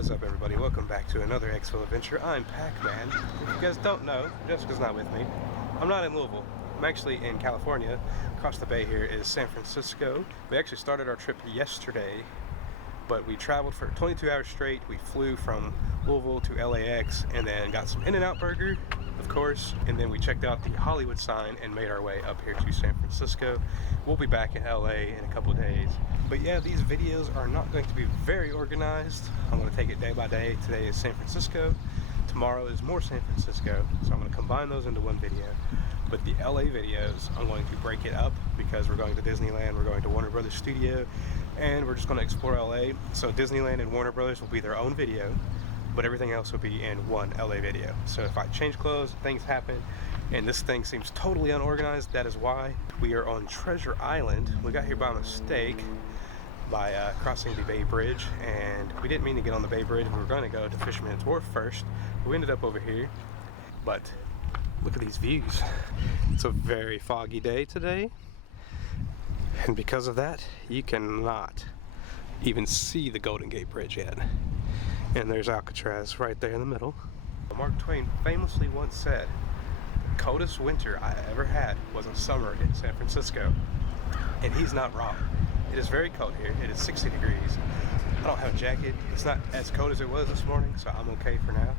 is up, everybody? Welcome back to another X-Ville adventure. I'm Pac-Man. If you guys don't know, Jessica's not with me. I'm not in Louisville. I'm actually in California. Across the bay here is San Francisco. We actually started our trip yesterday, but we traveled for 22 hours straight. We flew from Louisville to LAX and then got some In-N-Out burger, of course, and then we checked out the Hollywood sign and made our way up here to San Francisco. We'll be back in LA in a couple of days. But yeah, these videos are not going to be very organized. I'm going to take it day by day. Today is San Francisco. Tomorrow is more San Francisco. So I'm going to combine those into one video. But the LA videos, I'm going to break it up because we're going to Disneyland, we're going to Warner Brothers Studio, and we're just going to explore LA. So Disneyland and Warner Brothers will be their own video, but everything else will be in one LA video. So if I change clothes, things happen, and this thing seems totally unorganized, that is why. We are on Treasure Island. We got here by mistake by crossing the Bay Bridge, and we didn't mean to get on the Bay Bridge. We were going to go to Fisherman's Wharf first. We ended up over here, but look at these views. It's a very foggy day today, and because of that, you cannot even see the Golden Gate Bridge yet. And there's Alcatraz right there in the middle. Mark Twain famously once said, the coldest winter I ever had was in summer in San Francisco. And he's not wrong. It is very cold here. It is 60 degrees. I don't have a jacket. It's not as cold as it was this morning, so I'm okay for now.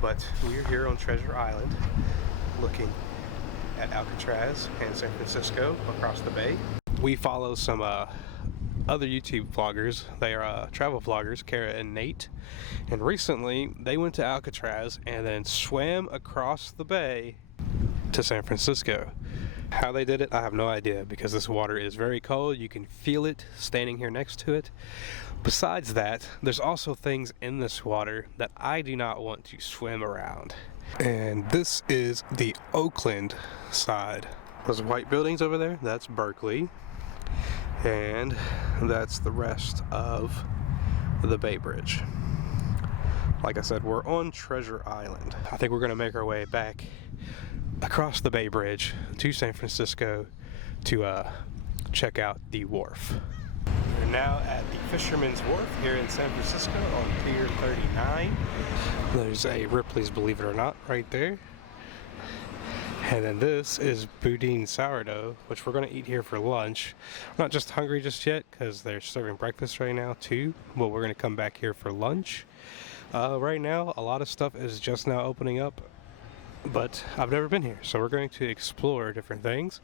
But we're here on Treasure Island looking at Alcatraz and San Francisco across the bay. We follow some other YouTube vloggers. They are travel vloggers, Kara and Nate, and recently they went to Alcatraz and then swam across the bay to San Francisco. How they did it, I have no idea, because this water is very cold. You can feel it standing here next to it. Besides that, there's also things in this water that I do not want to swim around. And this is the Oakland side. Those white buildings over there, that's Berkeley. And that's the rest of the Bay Bridge. Like I said, we're on Treasure Island. I think we're gonna make our way back across the Bay Bridge to San Francisco to check out the wharf. We're now at the Fisherman's Wharf here in San Francisco on Pier 39. There's a Ripley's Believe It or Not right there. And then this is boudin sourdough, which we're going to eat here for lunch. I'm not just hungry just yet because they're serving breakfast right now too, but we're going to come back here for lunch. Right now, a lot of stuff is just now opening up, but I've never been here, so we're going to explore different things.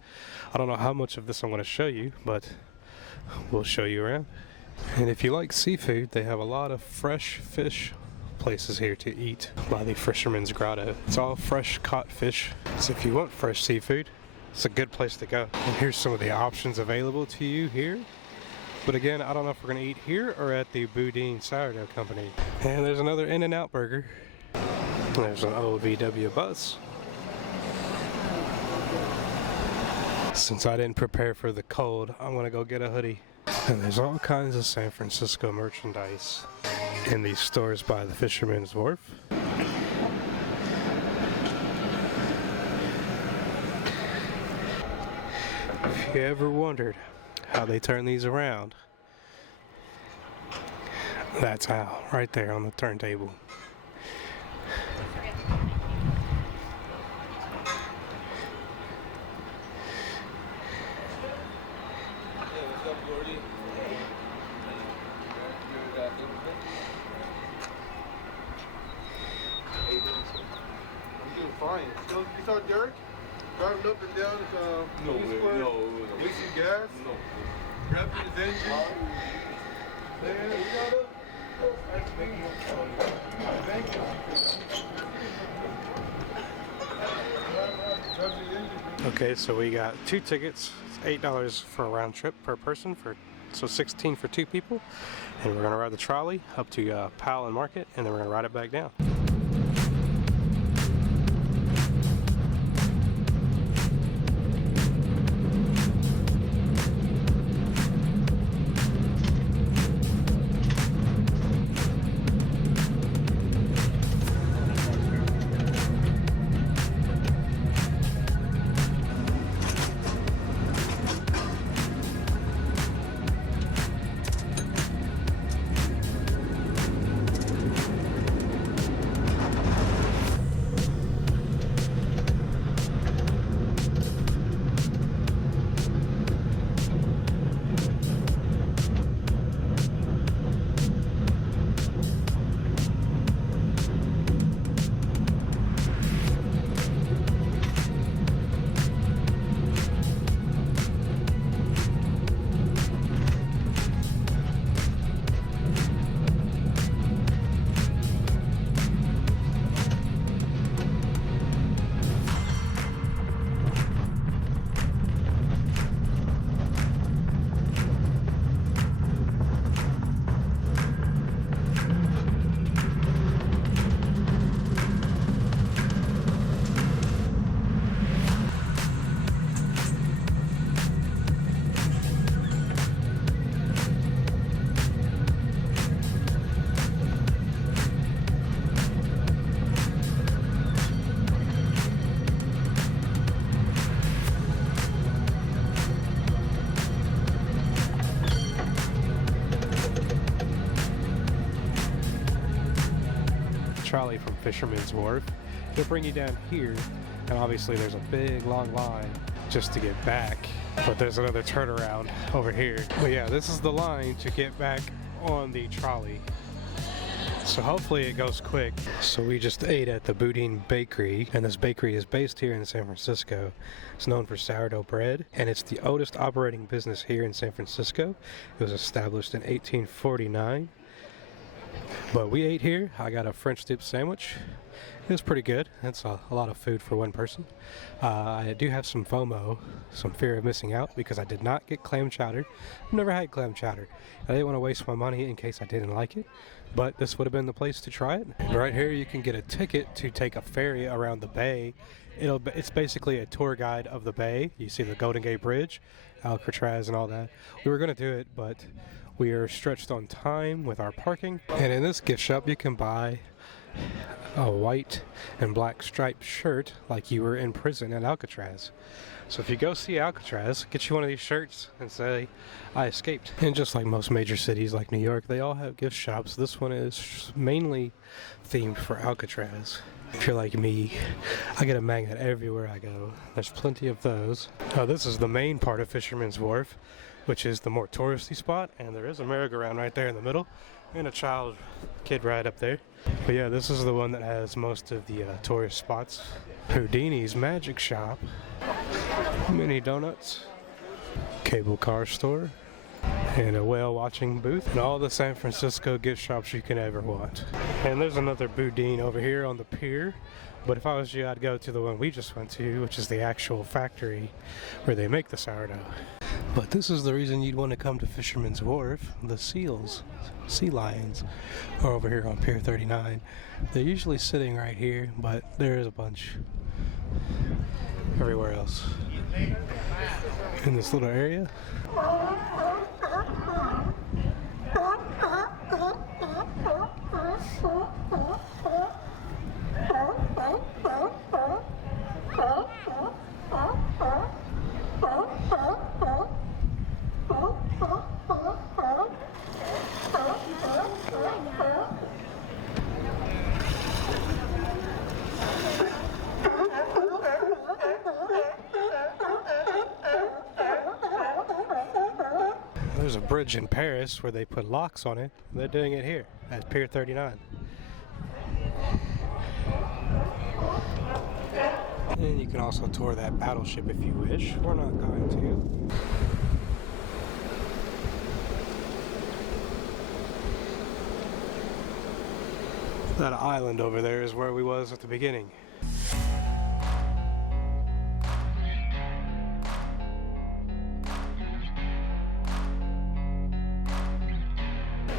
I don't know how much of this I'm going to show you, but we'll show you around. And if you like seafood, they have a lot of fresh fish places here to eat by the Fisherman's Grotto. It's all fresh caught fish, so if you want fresh seafood, it's a good place to go. And here's some of the options available to you here. But again, I don't know if we're going to eat here or at the Boudin Sourdough Company. And there's another In-N-Out burger. There's an OVW bus. Since I didn't prepare for the cold, I'm going to go get a hoodie. And there's all kinds of San Francisco merchandise in these stores by the Fisherman's Wharf. If you ever wondered how they turn these around, that's how, right there on the turntable. I'm doing fine. So you saw Derek driving up and down no, wasting gas? No. Grabbing his engine? Man, you got it? Okay, so we got 2 tickets. It's $8 for a round trip per person, so 16 for 2 people. And we're gonna ride the trolley up to Powell and Market, and then we're gonna ride it back down. trolley from Fisherman's Wharf. It'll bring you down here, and obviously there's a big long line just to get back, but there's another turnaround over here. But yeah, this is the line to get back on the trolley. So hopefully it goes quick. So we just ate at the Boudin Bakery, and this bakery is based here in San Francisco. It's known for sourdough bread, and it's the oldest operating business here in San Francisco. It was established in 1849. But we ate here. I got a French dip sandwich. It was pretty good. That's a lot of food for one person. I do have some FOMO, some fear of missing out, because I did not get clam chowder. I've never had clam chowder. I didn't want to waste my money in case I didn't like it, but this would have been the place to try it. Right here you can get a ticket to take a ferry around the bay. It's basically a tour guide of the bay. You see the Golden Gate Bridge, Alcatraz and all that. We were going to do it, but we are stretched on time with our parking. And in this gift shop you can buy a white and black striped shirt like you were in prison at Alcatraz. So if you go see Alcatraz, get you one of these shirts and say, I escaped. And just like most major cities like New York, they all have gift shops. This one is mainly themed for Alcatraz. If you're like me, I get a magnet everywhere I go. There's plenty of those. This is the main part of Fisherman's Wharf, which is the more touristy spot, and there is a merry-go-round right there in the middle and a kid ride up there. But yeah, this is the one that has most of the tourist spots. Houdini's Magic Shop, mini donuts, cable car store, and a whale watching booth, and all the San Francisco gift shops you can ever want. And there's another Boudin over here on the pier, but if I was you, I'd go to the one we just went to, which is the actual factory where they make the sourdough. But this is the reason you'd want to come to Fisherman's Wharf. The seals, sea lions, are over here on Pier 39. They're usually sitting right here, but there is a bunch everywhere else in this little area. There's a bridge in Paris where they put locks on it. They're doing it here at Pier 39. And you can also tour that battleship if you wish. We're not going to. That island over there is where we was at the beginning.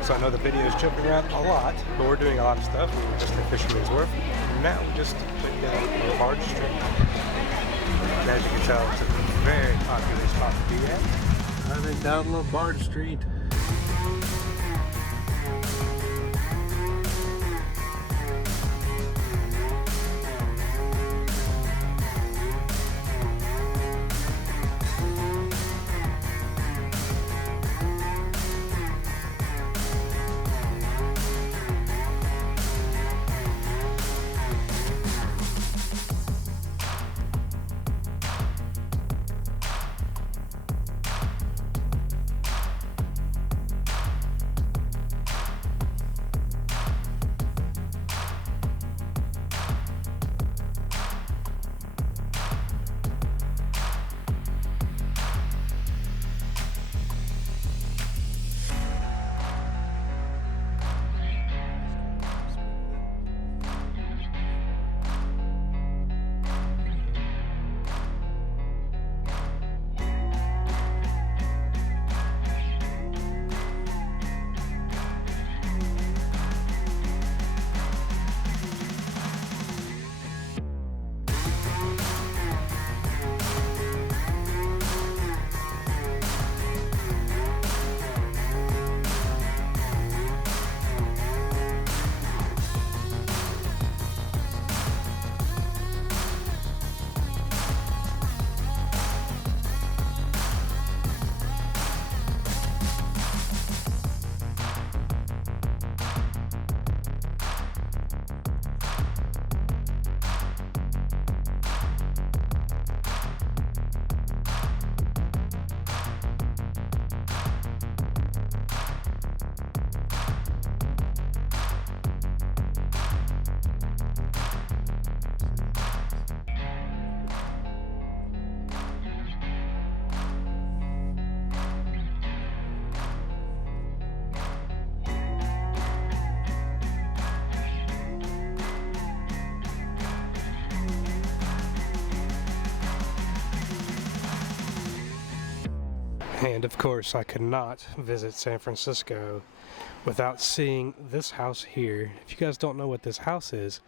So I know the video is jumping around a lot, but we're doing a lot of stuff. We were just at Fisherman's Wharf. Now we just went down Bard Street. And as you can tell, it's a very popular spot to be at. I've been down Lombard Street. And of course, I could not visit San Francisco without seeing this house here. If you guys don't know what this house is,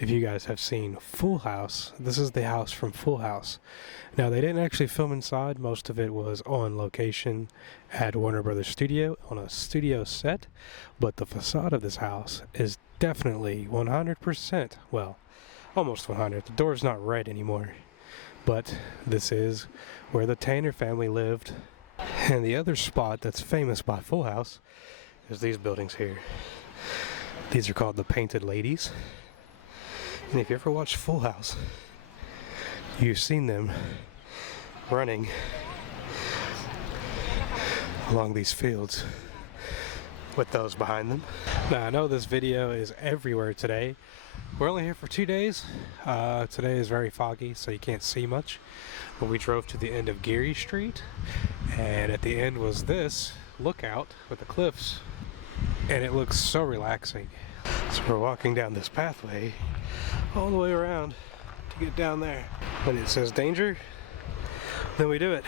if you guys have seen Full House, this is the house from Full House. Now, they didn't actually film inside. Most of it was on location at Warner Brothers Studio on a studio set, but the facade of this house is definitely 100%, well, almost 100. The door's not red anymore, but this is where the Tanner family lived. And the other spot that's famous by Full House is these buildings here. These are called the Painted Ladies. And if you ever watched Full House, you've seen them running along these fields with those behind them. Now, I know this video is everywhere today. We're only here for 2 days. Today is very foggy, so you can't see much. But we drove to the end of Geary Street, and at the end was this lookout with the cliffs, and it looks so relaxing. So we're walking down this pathway all the way around to get down there. When it says danger, then we do it.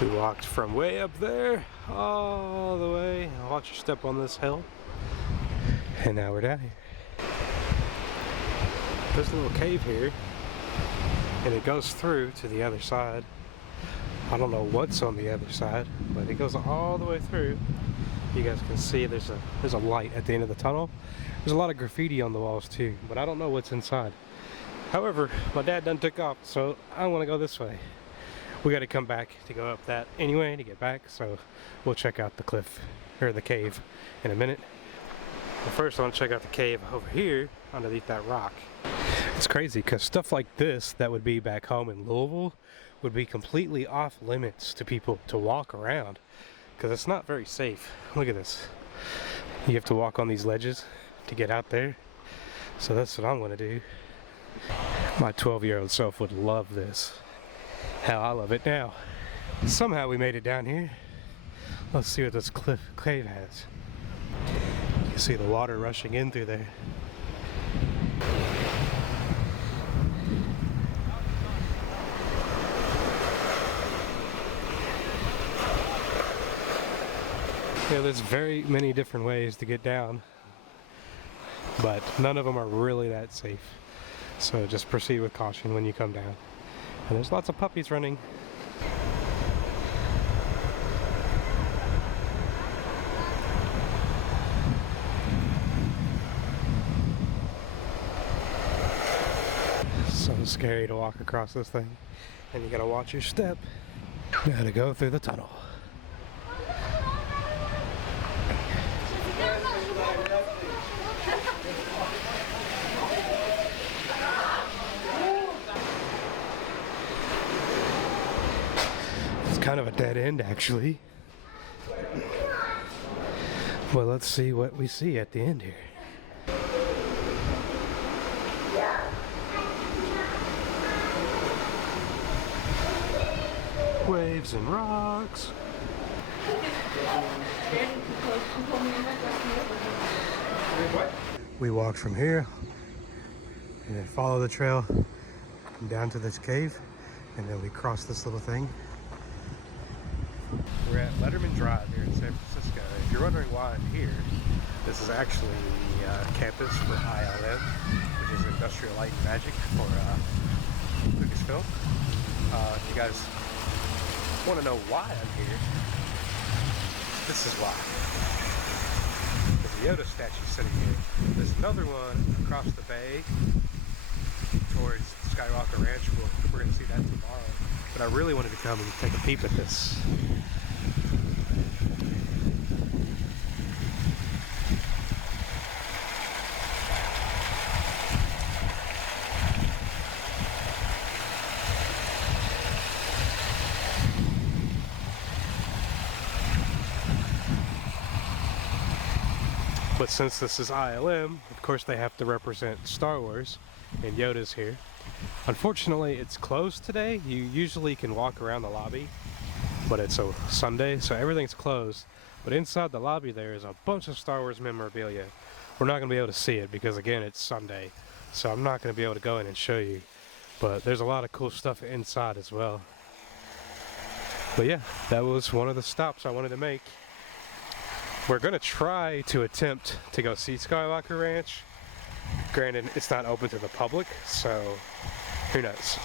We walked from way up there all the way. Watch your step on this hill. And now we're down here. There's a little cave here, and it goes through to the other side. I don't know what's on the other side, but it goes all the way through. You guys can see there's a light at the end of the tunnel. There's a lot of graffiti on the walls too, but I don't know what's inside. However, my dad done took off, so I want to go this way. We got to come back to go up that anyway to get back, so we'll check out the cliff, or the cave, in a minute. But first I want to check out the cave over here underneath that rock. It's crazy because stuff like this that would be back home in Louisville would be completely off limits to people to walk around because it's not very safe. Look at this. You have to walk on these ledges to get out there. So that's what I'm going to do. My 12-year-old self would love this. Hell, I love it now. Somehow we made it down here. Let's see what this cave has. You can see the water rushing in through there. Yeah, there's very many different ways to get down, but none of them are really that safe. So just proceed with caution when you come down. And there's lots of puppies running. So scary to walk across this thing. And you gotta watch your step. You gotta go through the tunnel. Kind of a dead end, actually. Well, let's see what we see at the end here. Waves and rocks. We walked from here and then follow the trail down to this cave, and then we cross this little thing. We're at Letterman Drive here in San Francisco. If you're wondering why I'm here, this is actually the campus for ILM, which is Industrial Light and Magic for Lucasfilm. If you guys want to know why I'm here, this is why. There's a Yoda statue sitting here. There's another one across the bay towards Skywalker Ranch. We're going to see that tomorrow. But I really wanted to come and take a peep at this. But since this is ILM, of course they have to represent Star Wars, and Yoda's here. Unfortunately, it's closed today. You usually can walk around the lobby, but it's a Sunday, so everything's closed. But inside the lobby there is a bunch of Star Wars memorabilia. We're not going to be able to see it because, again, it's Sunday, so I'm not going to be able to go in and show you. But there's a lot of cool stuff inside as well. But yeah, that was one of the stops I wanted to make. We're gonna try to attempt to go see Skywalker Ranch. Granted, it's not open to the public, so who knows.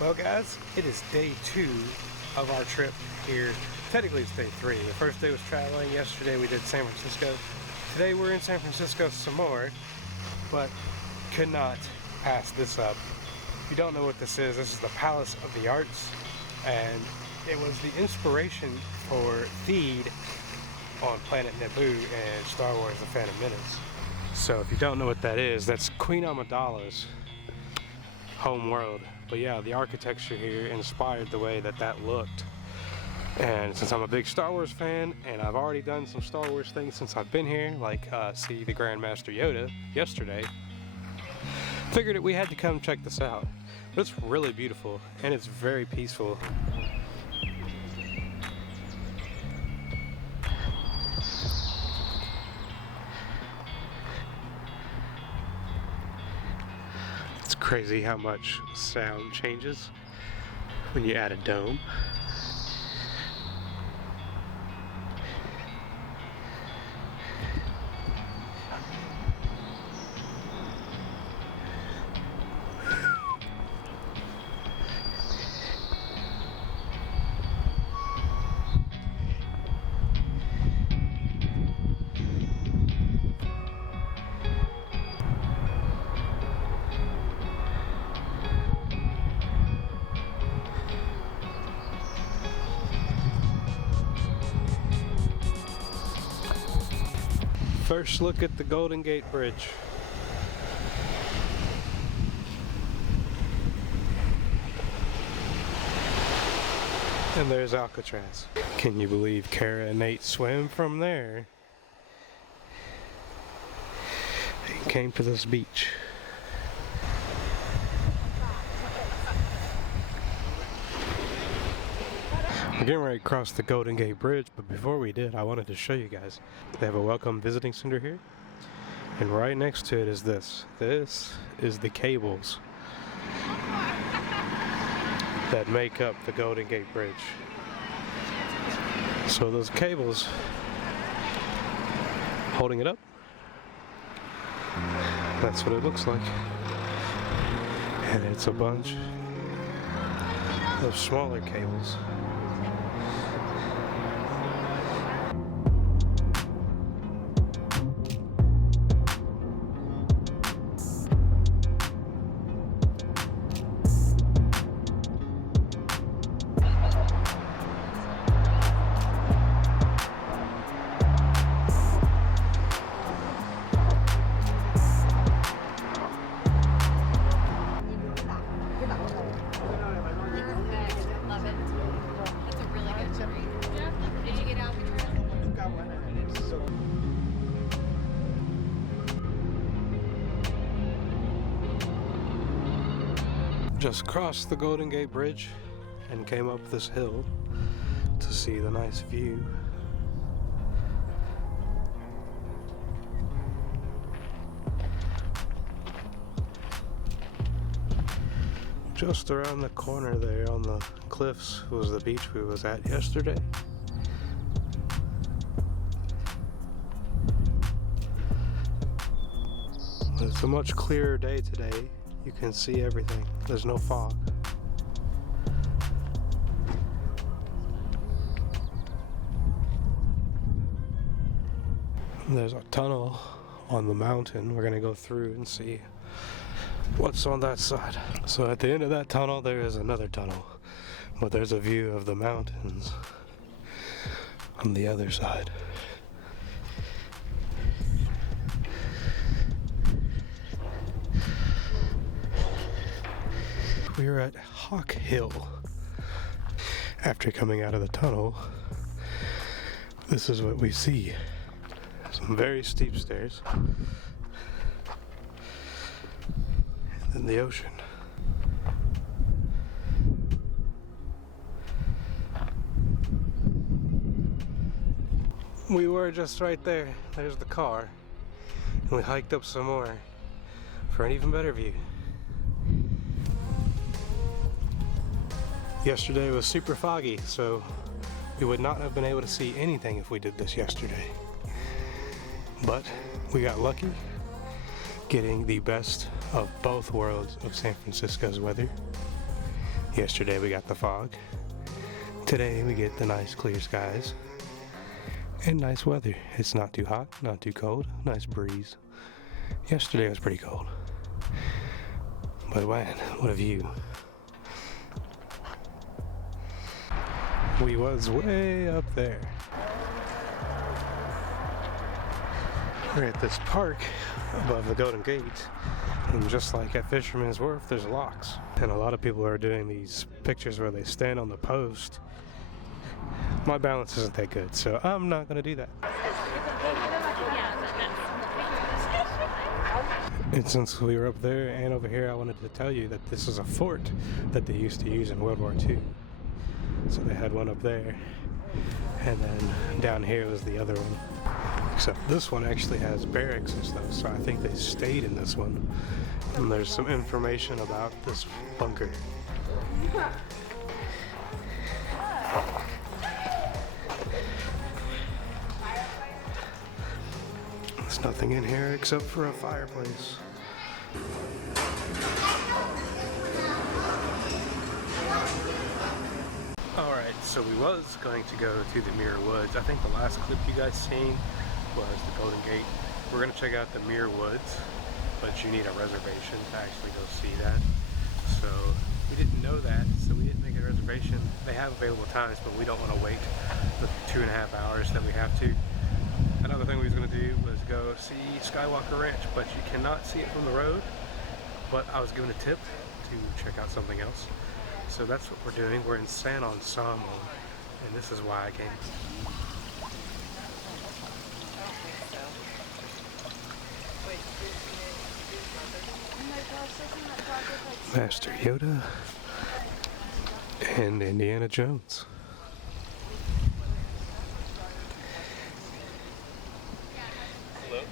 Well guys, it is day 2 of our trip here. Technically it's day 3. The first day was traveling. Yesterday we did San Francisco. Today we're in San Francisco some more, but could not pass this up. If you don't know what this is the Palace of the Arts, and it was the inspiration for Theed on Planet Naboo and Star Wars The Phantom Menace. So if you don't know what that is, that's Queen Amidala's home world. But yeah, the architecture here inspired the way that that looked. And since I'm a big Star Wars fan, and I've already done some Star Wars things since I've been here, like see the Grand Master Yoda yesterday, figured that we had to come check this out. But it's really beautiful, and it's very peaceful. Crazy how much sound changes when you add a dome. First look at the Golden Gate Bridge. And there's Alcatraz. Can you believe Kara and Nate swam from there and came to this beach? We're getting ready to cross the Golden Gate Bridge, but before we did, I wanted to show you guys. They have a welcome visiting center here, and right next to it is this. This is the cables that make up the Golden Gate Bridge. So those cables holding it up, that's what it looks like. And it's a bunch of smaller cables. Just crossed the Golden Gate Bridge and came up this hill to see the nice view. Just around the corner there on the cliffs was the beach we was at yesterday. It's a much clearer day today. You can see everything. There's no fog. There's a tunnel on the mountain. We're gonna go through and see what's on that side. So at the end of that tunnel, there is another tunnel, but there's a view of the mountains on the other side. we are at Hawk Hill. After coming out of the tunnel, this is what we see. Some very steep stairs. And then the ocean. We were just right there. There's the car. And we hiked up some more for an even better view. Yesterday was super foggy, so we would not have been able to see anything if we did this yesterday. But we got lucky getting the best of both worlds of San Francisco's weather. Yesterday we got the fog. Today we get the nice clear skies and nice weather. It's not too hot, not too cold, nice breeze. Yesterday was pretty cold. But man, what a view. We was way up there. We're at this park above the Golden Gate, and just like at Fisherman's Wharf, there's locks. And a lot of people are doing these pictures where they stand on the post. My balance isn't that good, so I'm not gonna do that. And since we were up there and over here, I wanted to tell you that this is a fort that they used to use in World War II. So they had one up there, and then down here was the other one. Except this one actually has barracks and stuff, so I think they stayed in this one. And there's some information about this bunker. There's nothing in here except for a fireplace. Alright, so we was going to go to the Mirror Woods. I think the last clip you guys seen was the Golden Gate. We're going to check out the Mirror Woods, but you need a reservation to actually go see that. So we didn't know that, so we didn't make a reservation. They have available times, but we don't want to wait the 2.5 hours that we have to. Another thing we was going to do was go see Skywalker Ranch, but you cannot see it from the road. But I was given a tip to check out something else. So that's what we're doing. We're in San Anselmo, and this is why I came. Master Yoda and Indiana Jones. Hello?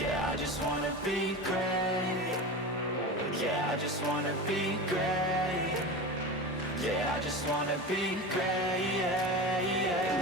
Yeah, I just wanna be great. Yeah, I just wanna be great. Yeah, I just wanna be great. Yeah, yeah.